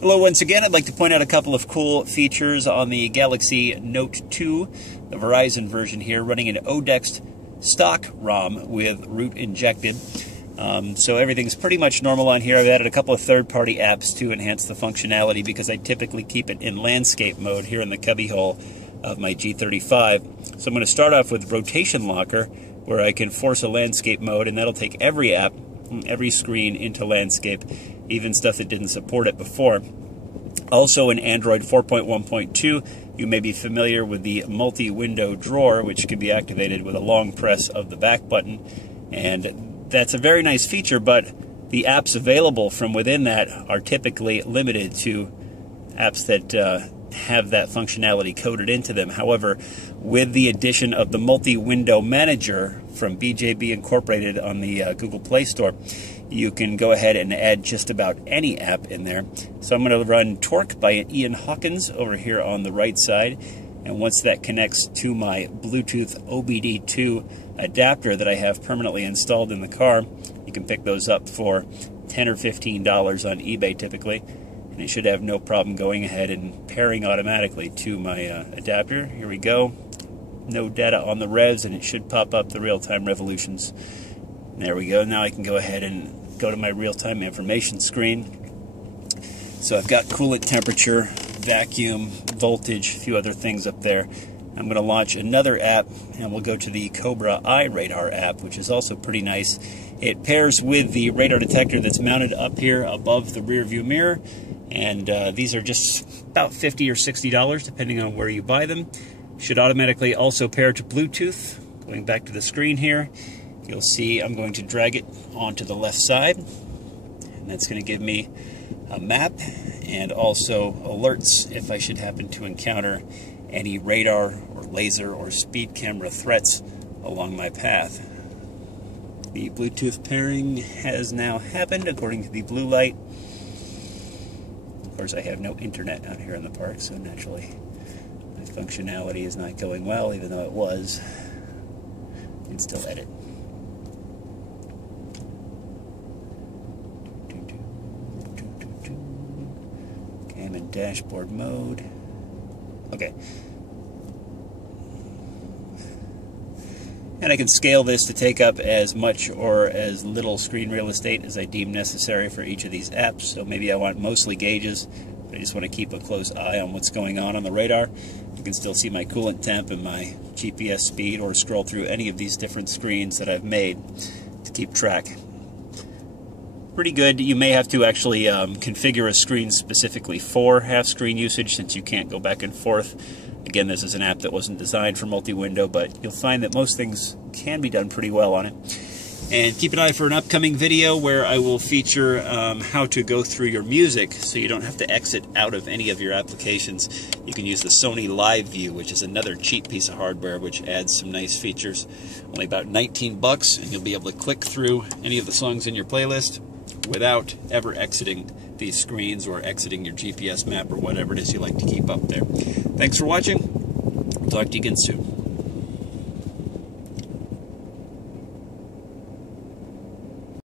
Hello once again. I'd like to point out a couple of cool features on the Galaxy Note 2, the Verizon version here, running an ODEX stock ROM with root injected. So everything's pretty much normal on here. I've added a couple of third-party apps to enhance the functionality because I typically keep it in landscape mode here in the cubbyhole of my G35. So I'm going to start off with Rotation Locker, where I can force a landscape mode, and that'll take every app, every screen into landscape, even stuff that didn't support it before. Also in Android 4.1.2, you may be familiar with the multi-window drawer, which can be activated with a long press of the back button. And that's a very nice feature, but the apps available from within that are typically limited to apps that have that functionality coded into them. However, with the addition of the multi-window manager from BJB Incorporated on the Google Play Store, you can go ahead and add just about any app in there. So I'm going to run Torque by Ian Hawkins over here on the right side, and once that connects to my Bluetooth OBD2 adapter that I have permanently installed in the car, you can pick those up for $10 or $15 on eBay typically, and it should have no problem going ahead and pairing automatically to my adapter. Here we go. No data on the revs, and it should pop up the real-time revolutions. There we go. Now I can go ahead and go to my real-time information screen. So I've got coolant temperature, vacuum, voltage, a few other things up there. I'm going to launch another app, and we'll go to the Cobra iRadar app, which is also pretty nice. It pairs with the radar detector that's mounted up here above the rear view mirror, and these are just about $50 or $60 depending on where you buy them. Should automatically also pair to Bluetooth. Going back to the screen here, you'll see I'm going to drag it onto the left side, and that's going to give me a map and also alerts if I should happen to encounter any radar or laser or speed camera threats along my path. The Bluetooth pairing has now happened according to the blue light. Of course, I have no internet out here in the park, so naturally my functionality is not going well, even though it was. You can still edit. Okay, I'm in dashboard mode. Okay. And I can scale this to take up as much or as little screen real estate as I deem necessary for each of these apps. So maybe I want mostly gauges, but I just want to keep a close eye on what's going on the radar. You can still see my coolant temp and my GPS speed, or scroll through any of these different screens that I've made to keep track. Pretty good. You may have to actually configure a screen specifically for half-screen usage, since you can't go back and forth. Again, this is an app that wasn't designed for multi-window, but you'll find that most things can be done pretty well on it. And keep an eye for an upcoming video where I will feature how to go through your music so you don't have to exit out of any of your applications. You can use the Sony Live View, which is another cheap piece of hardware which adds some nice features. Only about 19 bucks, and you'll be able to click through any of the songs in your playlist without ever exiting these screens or exiting your GPS map or whatever it is you like to keep up there. Thanks for watching. I'll talk to you again soon.